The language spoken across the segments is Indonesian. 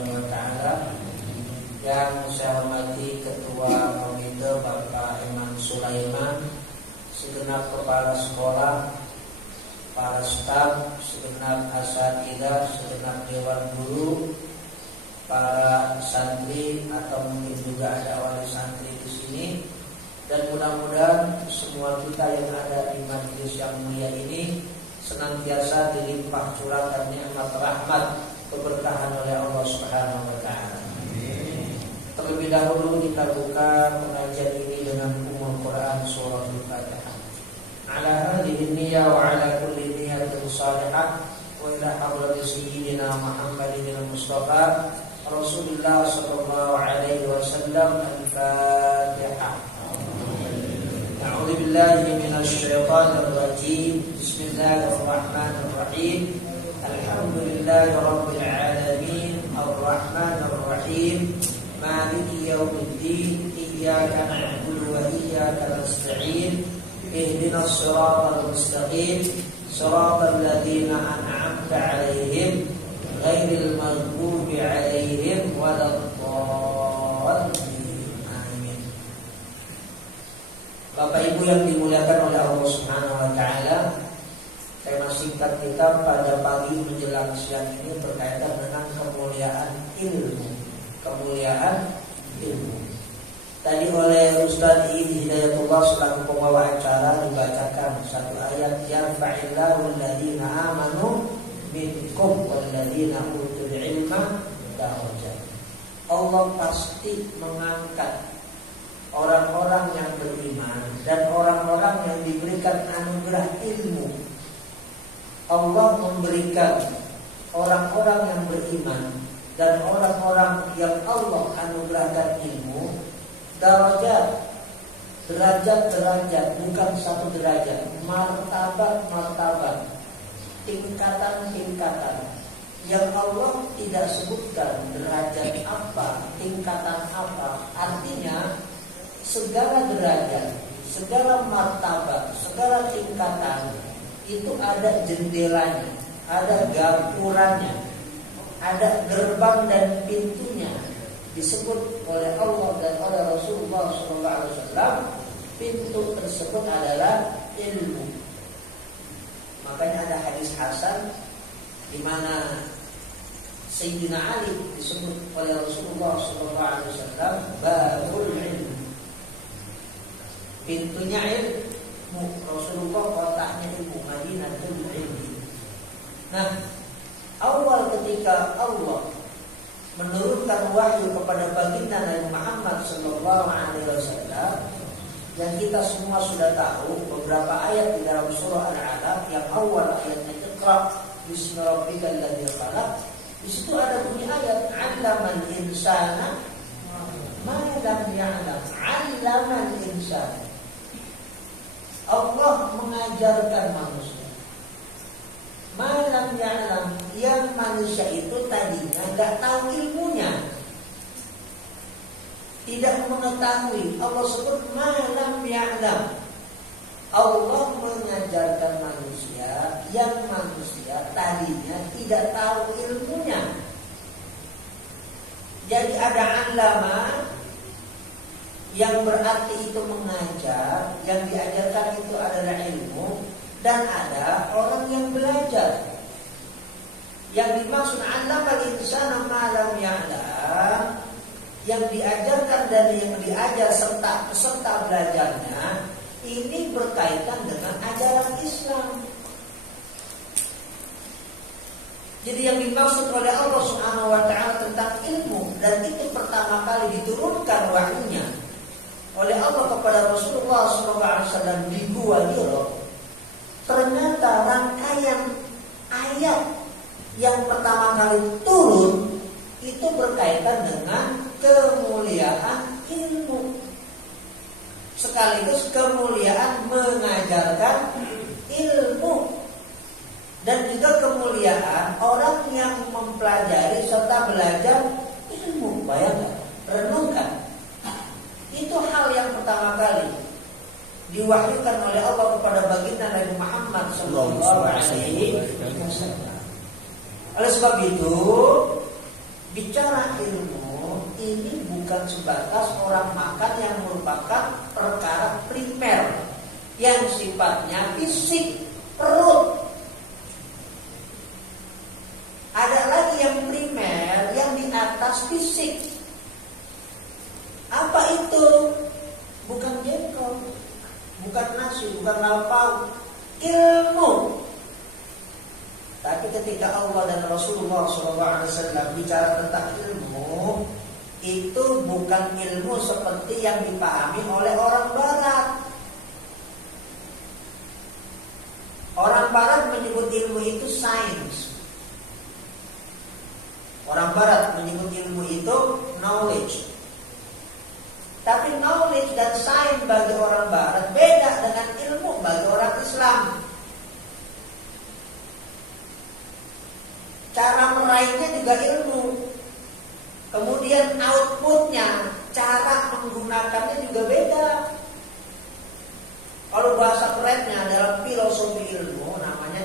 Ta'ala. Yang saya hormati Ketua Komite Bapak Iman Sulaiman, segenap kepala sekolah, para staf, segenap asatidzah, segenap dewan guru, para santri atau mungkin juga ada wali santri di sini, dan mudah-mudahan semua kita yang ada di majelis yang mulia ini senantiasa dilimpah curahkan nikmat rahmat keberkahan oleh Allah Subhanahu wa taala. Terlebih dahulu kita buka pengajian ini dengan Ummul Quran surah Al-Fatihah. Ala hadhihi niyyah wa ala kulli niyyatin salihah wa ila hadrati sayyidina Muhammadin al-Mustafa Rasulullah sallallahu alaihi wasallam. Al-Fatihah. A'udzu billahi minasy syaithanir rajim. Bismillahir rahmanir rahim. Alhamdulillahi rabbil alamin. Ar-rahmanir rahim. Maliki yaumiddin. Iyyaka na'budu wa iyyaka nasta'in. Ihdinas siratal mustaqim. Siratal ladzina an'amta 'alaihim ghairil maghdubi 'alaihim waladdallin. Amin. Bapak Ibu yang dimuliakan oleh Allah Subhanahu wa taala, tema singkat kita pada pagi menjelang siang ini berkaitan dengan kemuliaan ilmu. Kemuliaan ilmu. Tadi oleh Ustaz Hidayatullah selaku pembawa acara dibacakan satu ayat, yarfa'illahu alladziina aamanu minkum walladziina utul ilma darajat. Allah pasti mengangkat orang-orang yang beriman dan orang-orang yang diberikan anugerah ilmu. Allah memberikan orang-orang yang beriman dan orang-orang yang Allah anugerahkan ilmu derajat, bukan satu derajat, martabat, tingkatan yang Allah tidak sebutkan derajat apa, tingkatan apa. Artinya segala derajat, segala martabat, segala tingkatan itu ada jendelanya, ada gapuranya, ada gerbang dan pintunya. Disebut oleh Allah dan oleh Rasulullah SAW, pintu tersebut adalah ilmu. Makanya ada hadis hasan di mana Sayyidina Ali disebut oleh Rasulullah SAW babul ilmu, pintunya ilmu. Rasulullah kotaknya ilmu, Madinatul ilmi. Nah, awal ketika Allah menurunkan wahyu kepada baginda Nabi Muhammad sallallahu alaihi wasallam, yang kita semua sudah tahu beberapa ayat di dalam surah Al-Alaq, yang awal ayatnya Iqra bismi rabbikal ladzi khalaq. Di situ ada bunyi ayat 'allamal insana ma lam ya'lam. 'Allamal insana. Allah mengajarkan manusia malam ya'lam, yang manusia itu tadinya enggak tahu ilmunya, tidak mengetahui. Allah sebut malam ya'lam. Allah mengajarkan manusia yang manusia tadinya tidak tahu ilmunya. Jadi ada 'allama yang berarti itu mengajar, yang diajarkan itu adalah ilmu. Dan ada orang yang belajar. Yang dimaksud 'allamal insana ma lam ya'lam, yang diajarkan dan yang diajar serta peserta belajarnya ini berkaitan dengan ajaran Islam. Jadi yang dimaksud oleh Allah Subhanahu wa taala tentang ilmu, dan itu pertama kali diturunkan wahyunya oleh Allah kepada Rasulullah SAW di Gua Hira. Ternyata rangkaian ayat yang pertama kali turun itu berkaitan dengan kemuliaan ilmu, sekaligus kemuliaan mengajarkan ilmu, dan juga kemuliaan orang yang mempelajari serta belajar ilmu. Bayangkan, renungkan, itu hal yang pertama kali diwahyukan oleh Allah kepada baginda Nabi Muhammad sallallahu alaihi wasallam. Oleh sebab itu, bicara bicara ilmu ini bukan sebatas orang makan yang merupakan perkara primer yang sifatnya fisik, perut. Ada lagi yang primer yang di atas fisik. Apa itu? Bukan jengkol, bukan nasi, bukan lauk, ilmu. Tapi ketika Allah dan Rasulullah SAW bicara tentang ilmu, itu bukan ilmu seperti yang dipahami oleh orang Barat. Orang Barat menyebut ilmu itu sains. Orang Barat menyebut ilmu itu knowledge. Tapi knowledge dan sains bagi orang Barat beda dengan ilmu bagi orang Islam. Cara meraihnya juga ilmu. Kemudian outputnya, cara menggunakannya juga beda. Kalau bahasa kerennya dalam filosofi ilmu namanya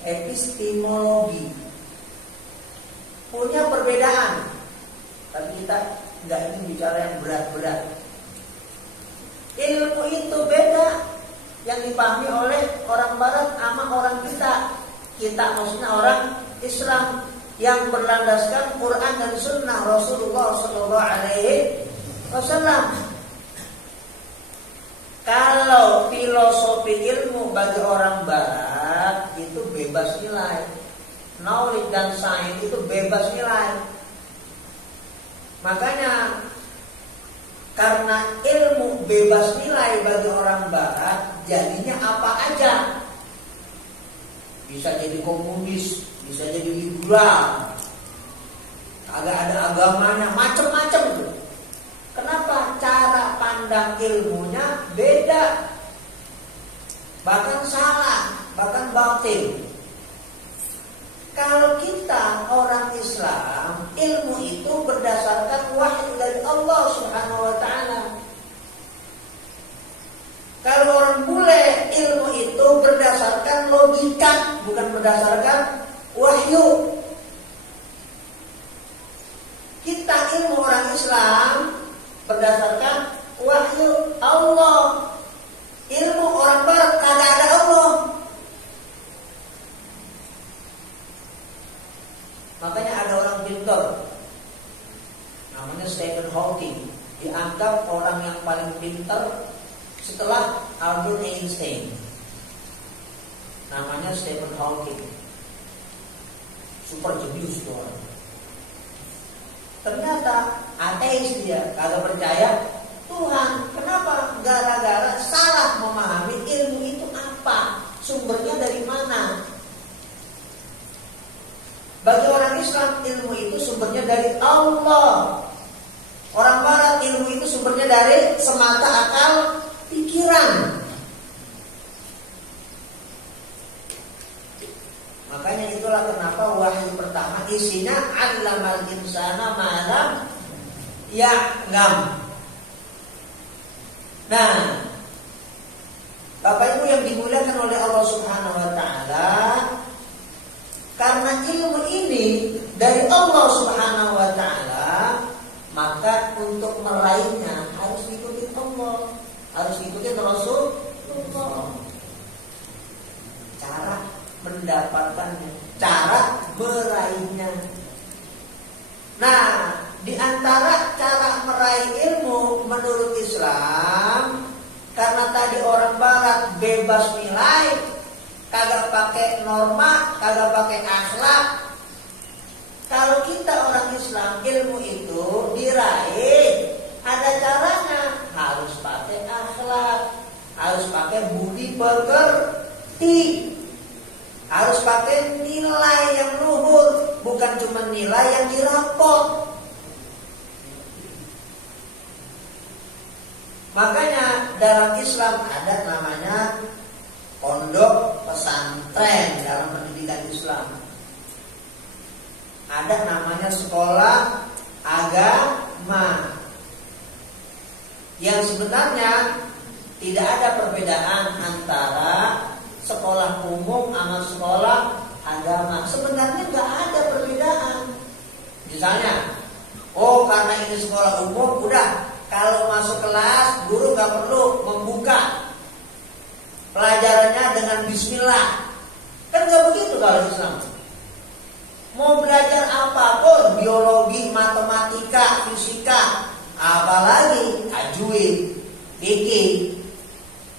epistemologi. Punya perbedaan. Tapi kita nggak ingin bicara yang berat-berat. Ilmu itu beda yang dipahami oleh orang Barat sama orang kita. Kita maksudnya orang Islam yang berlandaskan Quran dan Sunnah Rasulullah SAW. Kalau filosofi ilmu bagi orang Barat itu bebas nilai, knowledge dan sains itu bebas nilai. Makanya karena ilmu bebas nilai bagi orang Barat, jadinya apa aja. Bisa jadi komunis, bisa jadi liberal, agak ada agamanya, macam-macam tuh. Kenapa? Cara pandang ilmunya beda, bahkan salah, bahkan batil. Kalau kita orang Islam, ilmu itu berdasarkan wahyu dari Allah Subhanahu wa Ta'ala. Kalau orang bule, ilmu itu berdasarkan logika, bukan berdasarkan wahyu. Kita ilmu orang Islam berdasarkan wahyu Allah. Ilmu orang Barat kagak ada Allah. Makanya ada orang pintar namanya Stephen Hawking, dianggap orang yang paling pintar setelah Albert Einstein. Namanya Stephen Hawking. Super jenius tuh orang. Ternyata ateis dia, kagak percaya Tuhan. Kenapa? Gara-gara salah memahami ilmu itu apa, sumbernya dari mana. Bagi orang Islam ilmu itu sumbernya dari Allah. Orang Barat ilmu itu sumbernya dari semata akal pikiran. Makanya itulah kenapa wahyu pertama isinya 'allamal insana ma lam ya'lam. Nah, Bapak Ibu yang dimuliakan oleh Allah Subhanahu wa Ta'ala, karena ilmu ini dari Allah Subhanahu wa Ta'ala, maka untuk meraihnya harus ikutin Allah, harus ikutin Rasulullah. Cara mendapatkannya, cara meraihnya. Nah, di antara cara meraih ilmu menurut Islam, karena tadi orang Barat bebas nilai, kagak pakai norma, kagak pakai akhlak. Kalau kita orang Islam, ilmu itu diraih, ada caranya. Harus pakai akhlak, harus pakai budi pekerti, harus pakai nilai yang luhur, bukan cuma nilai yang dirapot. Makanya dalam Islam ada namanya pondok pesantren dalam pendidikan Islam. Ada namanya sekolah agama. Yang sebenarnya tidak ada perbedaan antara sekolah umum sama sekolah agama. Sebenarnya nggak ada perbedaan. Misalnya, karena ini sekolah umum, udah kalau masuk kelas guru nggak perlu membuka pelajarannya dengan Bismillah. Kan nggak begitu kalau Islam. Mau belajar apapun, biologi, matematika, fisika, apalagi tajwid, fikih.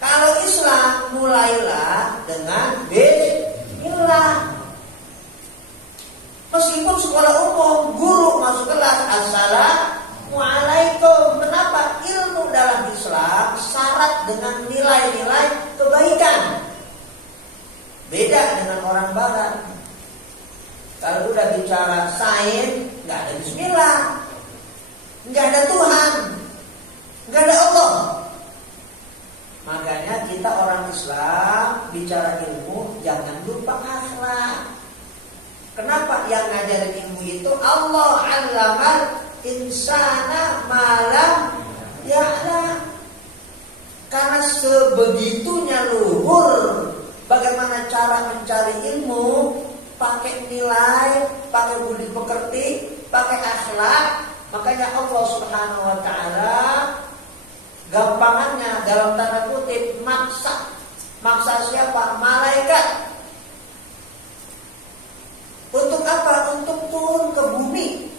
Kalau Islam mulailah dengan Bismillah. Meskipun sekolah umum, guru masuk kelas Assalamualaikum. Kenapa? Ilmu dalam Islam syarat dengan nilai-nilai kebaikan. Beda dengan orang Barat. Kalau udah bicara sains, nggak ada Bismillah, nggak ada Tuhan, nggak ada Allah. Makanya kita orang Islam bicara ilmu jangan lupa akhlak. Kenapa yang ngajarin ilmu itu Allah allamal insana malam ya'lam. Karena sebegitunya luhur bagaimana cara mencari ilmu, pakai nilai, pakai budi pekerti, pakai akhlak. Makanya Allah Subhanahu wa taala gampangannya dalam tanda kutip maksa siapa? Malaikat. Untuk apa? Untuk turun ke bumi.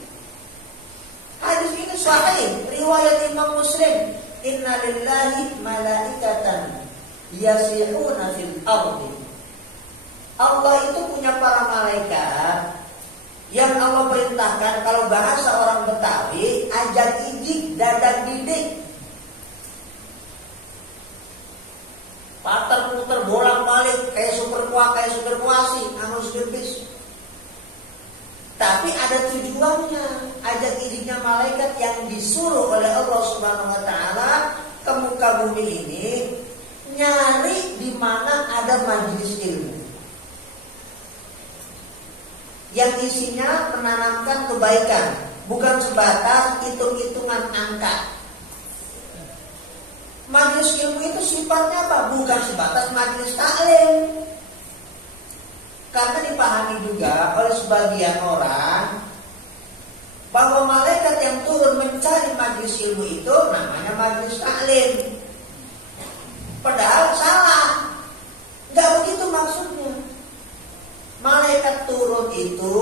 Hadis ini sahih, riwayat Imam Muslim. Inna lillahi malaikatan yasihuna fil ardi. Allah itu punya para malaikat yang Allah perintahkan, kalau bahasa orang Betawi, ajak ijik, dadak didik. Putar-putar bolak-balik kayak super kuasi, angus gerbis. Tapi ada tujuannya. Ajak idiknya malaikat yang disuruh oleh Allah Subhanahu wa taala ke muka bumi ini nyari di mana ada majelis ilmu yang isinya menanamkan kebaikan, bukan sebatas hitung-hitungan angka. Majelis ilmu itu sifatnya apa? Bukan sebatas majelis taklim. Karena dipahami juga oleh sebagian orang bahwa malaikat yang turun mencari majelis ilmu itu namanya majelis taklim. Padahal salah. Gak begitu maksudnya. Malaikat turun itu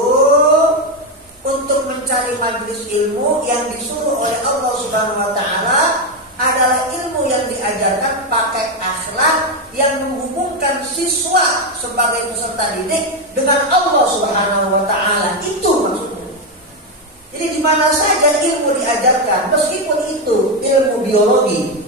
untuk mencari majelis ilmu yang disuruh oleh Allah Subhanahu wa taala adalah ilmu yang diajarkan pakai akhlak yang menghubungkan siswa sebagai peserta didik dengan Allah Subhanahu wa taala. Itu maksudnya. Jadi di mana saja ilmu diajarkan, meskipun itu ilmu biologi,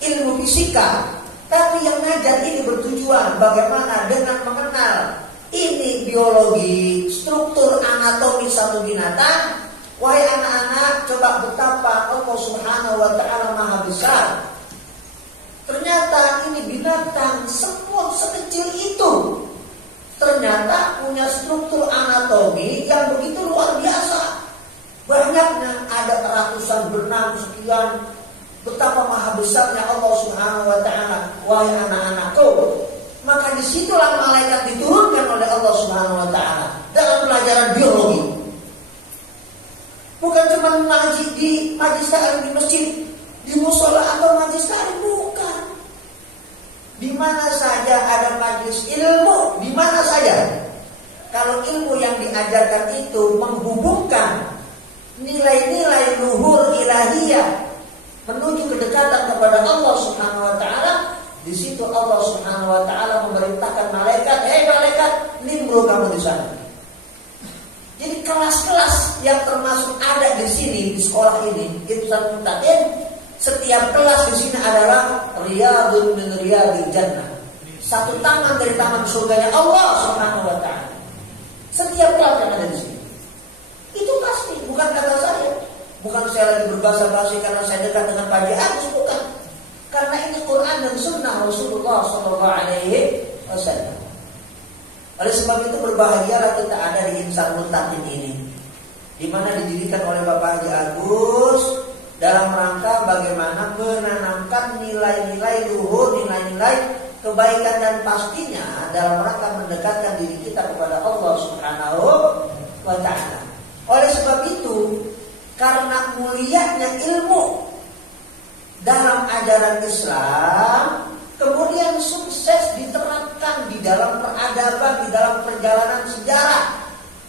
ilmu fisika, tapi yang ngajar ini bertujuan bagaimana dengan mengenal ini biologi, struktur anatomi satu binatang. Wahai anak-anak, coba betapa Allah Subhanahu wa taala maha besar. Ternyata ini binatang semut sekecil itu ternyata punya struktur anatomi yang begitu luar biasa. Banyaknya, ada ratusan benang sekian. Betapa maha besarnya Allah Subhanahu wa taala. Wahai anak-anakku, maka disitulah malaikat diturunkan oleh Allah Subhanahu wa taala dalam pelajaran biologi. Bukan cuma ngaji di majlis taklim di masjid, di musola atau majlis taklim, bukan. Di mana saja ada majlis ilmu, di mana saja. Kalau ilmu yang diajarkan itu menghubungkan nilai-nilai luhur ilahiyah menuju kedekatan kepada Allah Subhanahu wa taala, di situ Allah Subhanahu wa taala memerintahkan malaikat, "Hei malaikat, nimbrung kamu di sana." Jadi kelas-kelas yang termasuk ada di sini di sekolah ini, Insan Mutakin, setiap kelas di sini adalah riyadun min riyadil jannah. Satu taman dari taman surganya Allah Subhanahu wa taala. Setiap kelas yang ada di sini. Itu pasti, bukan kata saya. Bukan saya lagi berbahasa basi karena saya dekat dengan Pak Agus, bukan. Karena ini Quran dan Sunnah Rasulullah SAW. Oleh sebab itu berbahagialah kita ada di Insan Mutakin ini, di mana didirikan oleh Bapak Haji Agus dalam rangka bagaimana menanamkan nilai-nilai luhur, nilai-nilai kebaikan dan pastinya dalam rangka mendekatkan diri kita kepada Allah Subhanahu wa ta'ala. Oleh sebab itu, karena mulianya ilmu dalam ajaran Islam, kemudian sukses diterapkan di dalam peradaban, di dalam perjalanan sejarah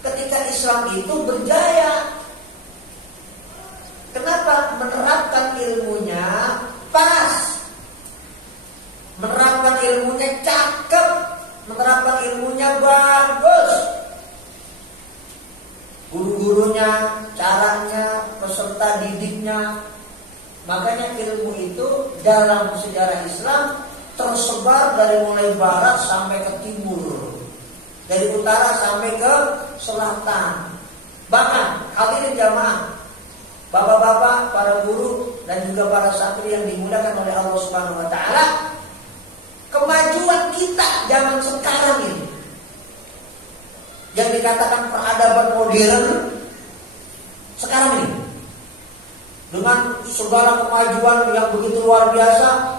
ketika Islam itu berjaya. Kenapa? Menerapkan ilmunya pas, menerapkan ilmunya cakep, menerapkan ilmunya bagus. Guru-gurunya, caranya, peserta didiknya. Makanya ilmu itu dalam sejarah Islam tersebar dari mulai barat sampai ke timur, dari utara sampai ke selatan. Bahkan hadirin jamaah, bapak-bapak, para guru dan juga para santri yang dimuliakan oleh Allah Subhanahu wa taala, kemajuan kita zaman sekarang ini yang dikatakan peradaban modern sekarang ini, dengan segala kemajuan yang begitu luar biasa,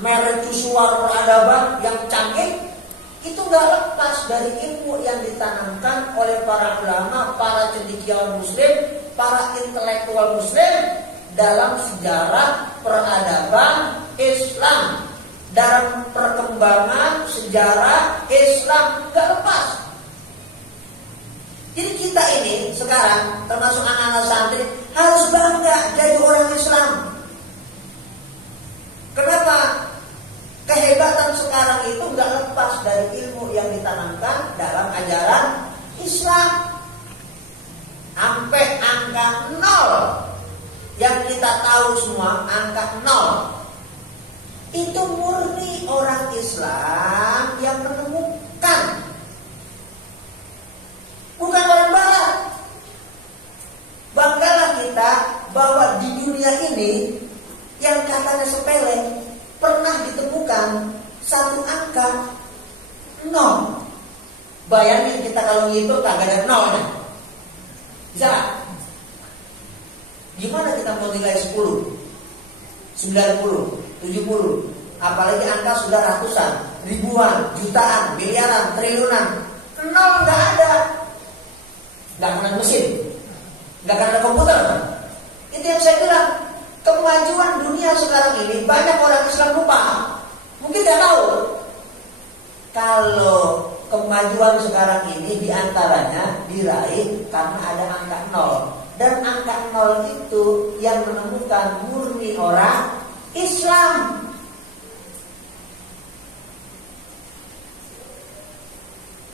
mercusuar peradaban yang canggih, itu gak lepas dari ilmu yang ditanamkan oleh para ulama, para cendekiawan muslim, para intelektual muslim dalam sejarah peradaban Islam, dalam perkembangan sejarah Islam, gak lepas. Jadi kita ini sekarang, termasuk anak-anak santri, harus bangga jadi orang Islam. Kenapa? Kehebatan sekarang itu gak lepas dari ilmu yang ditanamkan dalam ajaran Islam. Sampai angka 0 yang kita tahu semua, angka 0 itu murni orang Islam yang menemukan, bukan orang barat. Banggalah kita bahwa di dunia ini yang katanya sepele pernah ditemukan satu angka 0. Bayangin kita kalau ngitung kagak ada 0-nya. Bisa gak? Gimana kita mau nilai 10, 90, 70, apalagi angka sudah ratusan, ribuan, jutaan, miliaran, triliunan. 0 gak ada. Gak kena mesin, gak kena komputer. Itu yang saya bilang, kemajuan dunia sekarang ini banyak orang Islam lupa. Mungkin tidak tahu kalau kemajuan sekarang ini diantaranya diraih karena ada angka 0. Dan angka 0 itu yang menemukan murni orang Islam.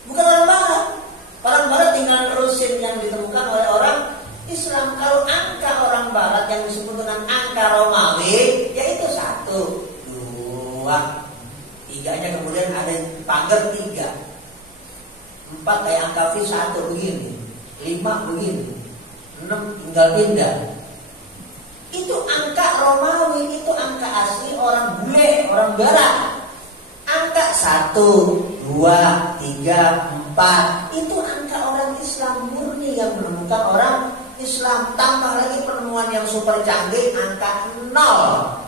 Bukan orang barat. Orang barat tinggal nerusin yang ditemukan oleh orang Islam. Kalau angka orang barat yang disebut dengan angka Romawi, yaitu 1, 2, 3-nya kemudian ada pagar 3, 4 kayak angka V 1 begini, 5 begini, 6 tinggal pindah. Itu angka Romawi, itu angka asli orang bule, orang barat. Angka 1, 2, 3, 4 itu angka orang Islam murni yang menemukan orang Islam. Tambah lagi penemuan yang super canggih, angka 0.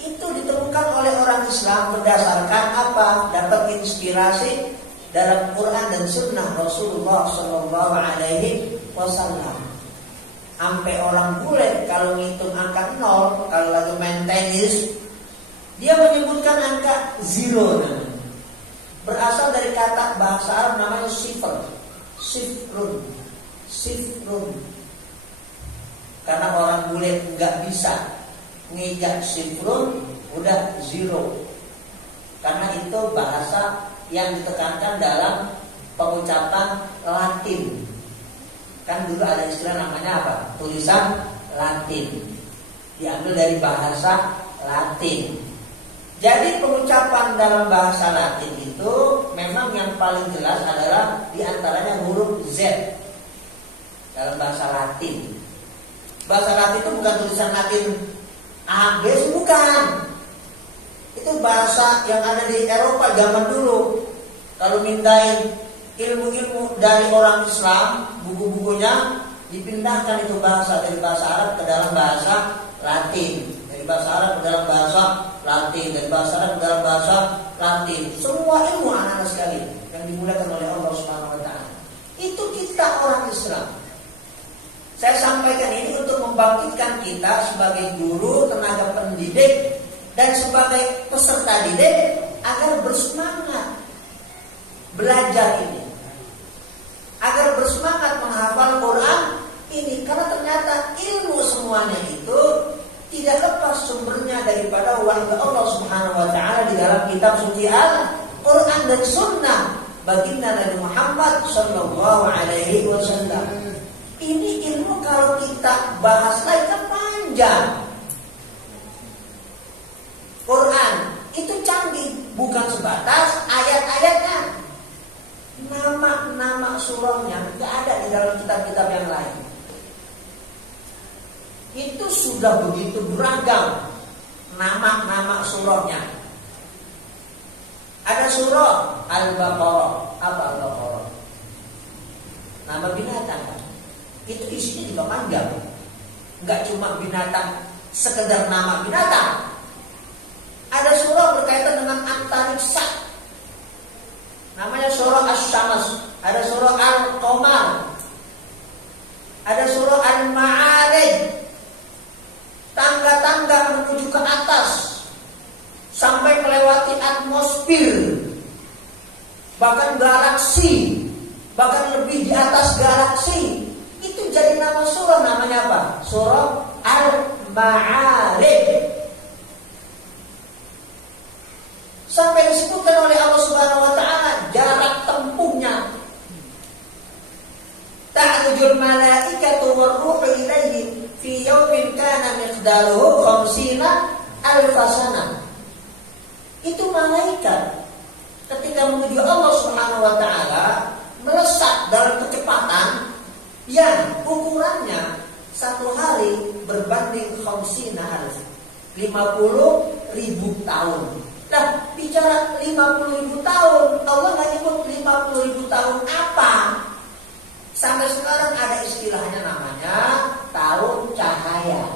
Itu ditemukan oleh orang Islam berdasarkan apa? Dapat inspirasi dalam Quran dan Sunnah Rasulullah Sallallahu Alaihi Wasallam. Sampai orang bule kalau ngitung angka 0, kalau lagi main tenis, dia menyebutkan angka 0. Berasal dari kata bahasa Arab namanya sifr, sifrun, sifrun. Karena orang bule nggak bisa ngejak sifrun, udah 0. Karena itu bahasa yang ditekankan dalam pengucapan Latin. Kan dulu ada istilah namanya apa? Tulisan Latin. Diambil dari bahasa Latin. Jadi pengucapan dalam bahasa Latin itu memang yang paling jelas adalah diantaranya huruf Z dalam bahasa Latin. Bahasa Latin itu bukan tulisan Latin A, B, bukan. Itu bahasa yang ada di Eropa zaman dulu. Kalau mindahin ilmu-ilmu dari orang Islam, buku-bukunya dipindahkan itu bahasa dari bahasa Arab ke dalam bahasa Latin. Dari bahasa Arab ke dalam bahasa Latin, dari bahasa Arab ke dalam bahasa Latin. Semua ilmu anak-anak sekalian yang dimulakan oleh Allah Subhanahu wa taala. Itu kita orang Islam. Saya sampaikan ini untuk membangkitkan kita sebagai guru, tenaga pendidik, dan sebagai peserta didik agar bersemangat belajar ini, agar bersemangat menghafal Quran ini, karena ternyata ilmu semuanya itu tidak lepas sumbernya daripada wahyu Allah Subhanahu wa taala di dalam kitab suci Al-Quran dan Sunnah baginda Nabi Muhammad sallallahu alaihi wasallam. Ini ilmu kalau kita bahas lagi kan panjang. Quran itu canggih, bukan sebatas ayat-ayatnya. Nama-nama surahnya tidak ada di dalam kitab-kitab yang lain. Itu sudah begitu beragam nama-nama surahnya. Ada surah Al-Baqarah. Apa Al-Baqarah? Nama binatang. Itu isinya juga panjang. Enggak cuma binatang, sekedar nama binatang. Ada surah berkaitan dengan antariksa. Namanya surah Asy-Syams. Ada surah Al-Qamar. Ada surah Al-Ma'arij. Tangga-tangga menuju ke atas sampai melewati atmosfer, bahkan galaksi, bahkan lebih di atas galaksi. Itu jadi nama surah. Namanya apa? Surah Al-Ma'arij. Sampai disebutkan oleh Allah Subhanahu wa taala jarak tempuhnya. Ta'rujul malaikatu war-ruhu ilaihi fi yaumin kana miqdaruhu 50 alf sanah. Itu malaikat ketika menuju Allah Subhanahu wa taala melesat dalam kecepatan yang ukurannya satu hari berbanding 50 alf, 50.000 tahun. Nah, bicara 50.000 tahun, Allah nggak nyebut 50.000 tahun apa. Sampai sekarang ada istilahnya namanya tahun cahaya.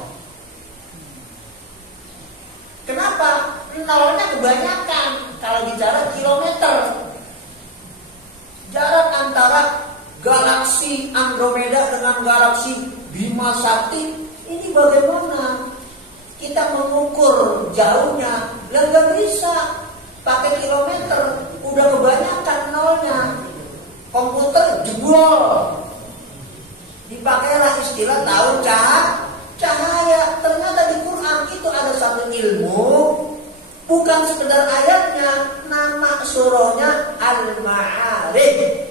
Kenapa? Nolnya kebanyakan. Kalau bicara kilometer, jarak antara galaksi Andromeda dengan galaksi Bima Sakti ini bagaimana? Kita mengukur jauhnya, nggak bisa pakai kilometer, udah kebanyakan nolnya. Komputer jebol, dipakailah istilah tahun cahaya. Ternyata di Quran itu ada satu ilmu, bukan sekedar ayatnya, nama surahnya Al-Ma'arij.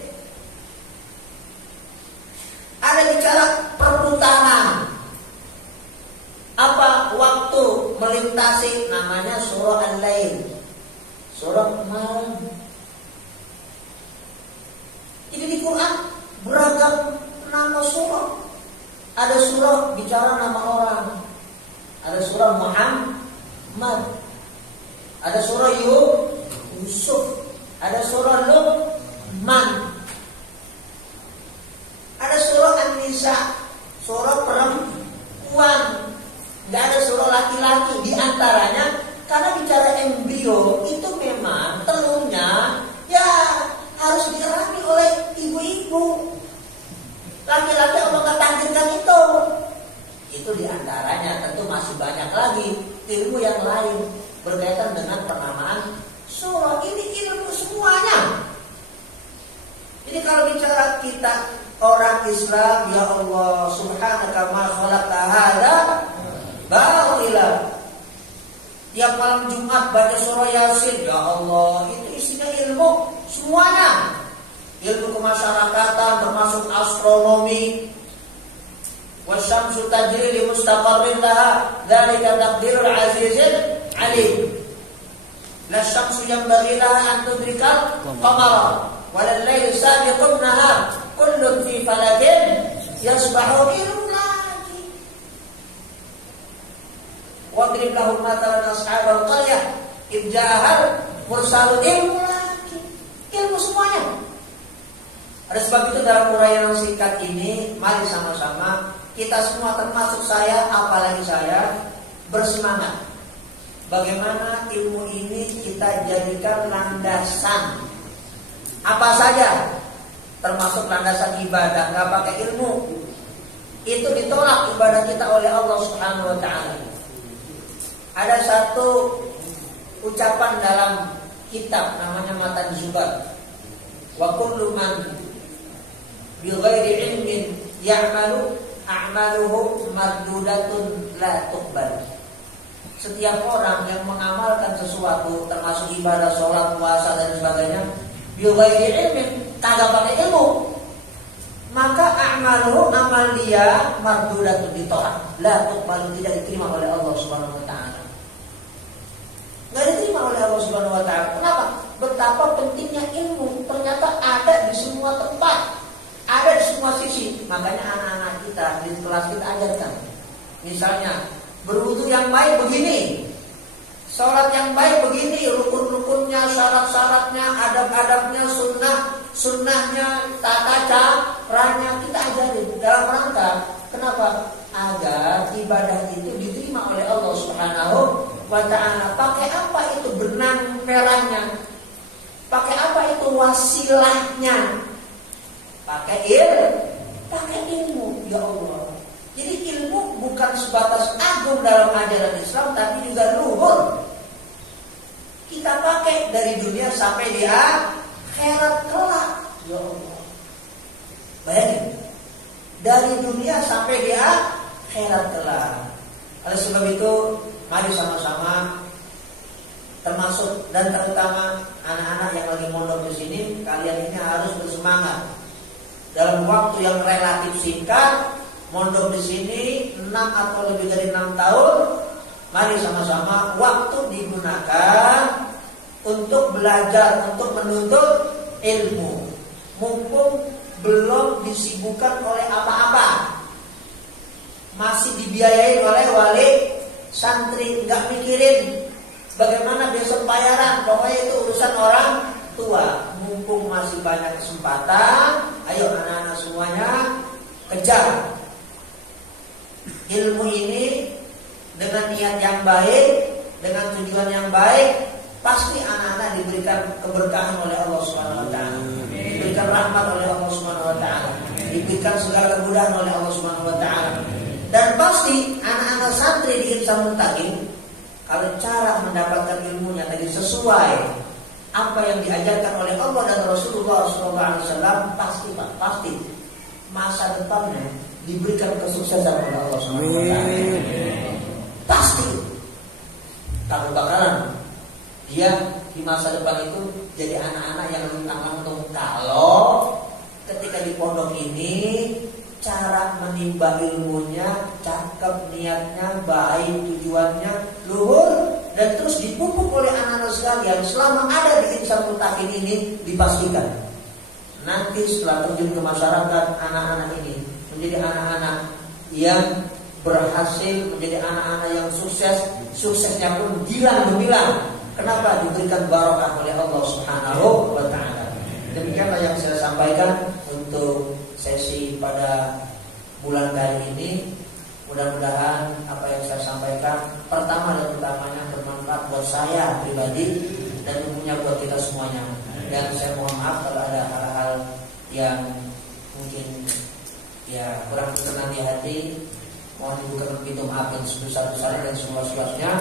Ada bicara perputaran. Apa waktu melintasi, namanya surah Al-Lail, surah malam. Jadi di Quran beragam nama surah. Ada surah bicara nama orang. Ada surah Muhammad. Ada surah Yusuf. Ada surah Luqman. Ada surah An-Nisa, surah perempuan. Nggak ada surah laki-laki. Di antaranya karena bicara embrio itu memang telurnya ya harus dialami oleh ibu-ibu. Laki-laki Allah nggak takdirkan itu. Itu diantaranya. Tentu masih banyak lagi ilmu yang lain berkaitan dengan penamaan surah. Ini ilmu semuanya. Jadi kalau bicara kita orang Islam, ya Allah subhanaka ma khalaqta hadza batila. Tiap malam Jumat baca surah Yasin, ya Allah, itu isinya ilmu semuanya. Ilmu kemasyarakatan termasuk astronomi. Wasyamsu tajri li mustaqarrin laha, dzalika taqdirul azizil alim. La syamsu yanbaghi laha an tudrikal qamara, wa al-lailu sabiqun nahar, kullun fi falakin yasbahun. Ilmu lagi. Wadrib lahum matalan ashabal qaryah idh ja'ahal mursalun. Ilmu lagi. Ilmu semuanya. Oleh sebab itu dalam uraian singkat ini, mari sama-sama kita semua termasuk saya, apalagi saya, bersemangat. Bagaimana ilmu ini kita jadikan landasan apa saja, termasuk landasan ibadah. Nggak pakai ilmu, itu ditolak ibadah kita oleh Allah Subhanahu wa Ta'ala. Ada satu ucapan dalam kitab namanya Matan Zubar. Wa kullu man bi ghairi ilmin ya'malu a'maluhu mardudatun la tuqbal. Setiap orang yang mengamalkan sesuatu termasuk ibadah, sholat, puasa dan sebagainya bi ghairi ilmin, kagak pakai ilmu, maka a'maluhu, amal dia mardudatun, ditolak, la tuqbal, tidak diterima oleh Allah Subhanahu wa Ta'ala. Nggak diterima oleh Allah Subhanahu wa Ta'ala. Kenapa? Betapa pentingnya ilmu. Ternyata ada di semua tempat, ada di semua sisi. Makanya anak-anak kita di kelas kita ajarkan. Misalnya berwudu yang baik begini, sholat yang baik begini, rukun-rukunnya, syarat-syaratnya, adab-adabnya, sunnahnya, tata caranya kita ajarin dalam rangka. Kenapa? Agar ibadah itu diterima oleh Allah Subhanahu wa Ta'ala. Pakai apa itu benang merahnya? Pakai apa itu wasilahnya? Pakai ilmu, ya Allah. Jadi ilmu bukan sebatas agung dalam ajaran Islam, tapi juga luhur. Kita pakai dari dunia sampai di akhirat kelak, ya Allah. Bayangin, dari dunia sampai di akhirat kelak. Oleh sebab itu, mari sama-sama, termasuk dan terutama anak-anak yang lagi mondok di sini, kalian ini harus bersemangat. Dalam waktu yang relatif singkat, mondok di sini 6 atau lebih dari 6 tahun, mari sama-sama waktu digunakan untuk belajar, untuk menuntut ilmu. Mumpung belum disibukkan oleh apa-apa, masih dibiayai oleh wali santri, nggak mikirin bagaimana besok bayaran, pokoknya itu urusan orang tua. Mumpung masih banyak kesempatan, ayo anak-anak semuanya kejar ilmu ini dengan niat yang baik, dengan tujuan yang baik. Pasti anak-anak diberikan keberkahan oleh Allah Subhanahu wa Ta'ala, diberikan rahmat oleh Allah Subhanahu wa Ta'ala, diberikan segala kemudahan oleh Allah Subhanahu wa Ta'ala. Dan pasti anak-anak santri di Ihsanul Muttaqin, kalau cara mendapatkan ilmunya tadi sesuai apa yang diajarkan oleh Allah dan Rasulullah SAW, pasti masa depannya diberikan kesuksesan oleh Allah Subhanahu wa Ta'ala. Pasti. Kalau bakalan dia di masa depan itu jadi anak-anak yang luntang-lantung kalau ketika di pondok ini cara menimba ilmunya cakep, niatnya baik, tujuannya luhur, dan terus dipupuk oleh anak-anak sekalian. Selama ada di Ihsanul Muttaqin ini, dipastikan nanti setelah terjun ke masyarakat, anak-anak ini menjadi anak-anak yang berhasil, menjadi anak-anak yang sukses. Suksesnya pun gilang gemilang. Kenapa? Diberikan barokah oleh Allah Subhanahu wa Ta'ala. Demikianlah yang saya sampaikan untuk sesi pada bulan kali ini. Mudah-mudahan apa yang saya sampaikan pertama dan utamanya bermanfaat buat saya pribadi dan tentunya buat kita semuanya. Dan saya mohon maaf kalau ada hal-hal yang mungkin ya kurang berkenan di hati. Mohon dibukakan pintu maaf yang sebesar-besarnya dan seluas-luasnya.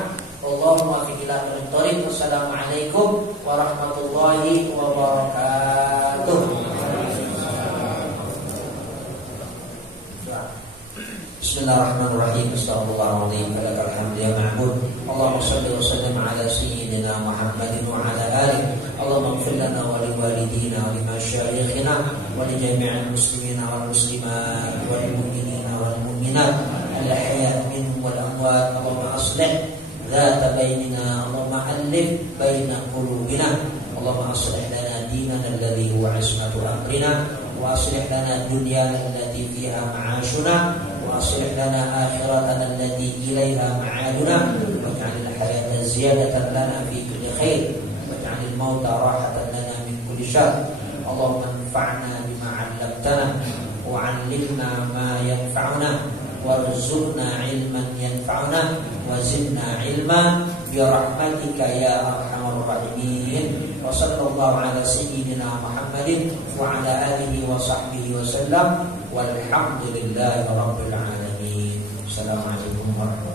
Allahumma fi ila thoriq. Wassalamualaikum warahmatullahi wabarakatuh. Bismillahirrahmanirrahim. Astagfirullahaladzim. Lakal hamdu ya ma'bud. Allahumma salli wa sallim ala sayyidina Muhammadin wa ala alihi. Allahumma ighfir lana wa li walidina wa li masyayikhina wa li jami'il muslimina wal muslimat wal mu'minina wal mu'minat al-ahya' minhum wal amwat. Allahumma aslih ذات بيننا اللهم ألف بين قلوبنا اللهم أصلح لنا ديننا الذي هو عصمة أمرنا وأصلح لنا دنيانا التي فيها معاشنا وأصلح لنا آخرتنا التي إليها معادنا واجعل الحياة زيادة لنا في كل خير واجعل الموت راحة لنا من كل شر اللهم انفعنا بما علمتنا وعلمنا ما ينفعنا warzuqna ilman yanfa'una wa zidna ilma bi rahmatika ya arhamar rahimin. Wa sallallahu ala sayyidina Muhammadin wa ala alihi wa sahbihi wa sallam walhamdulillahi rabbil alamin. Assalamualaikum warahmatullahi wabarakatuh.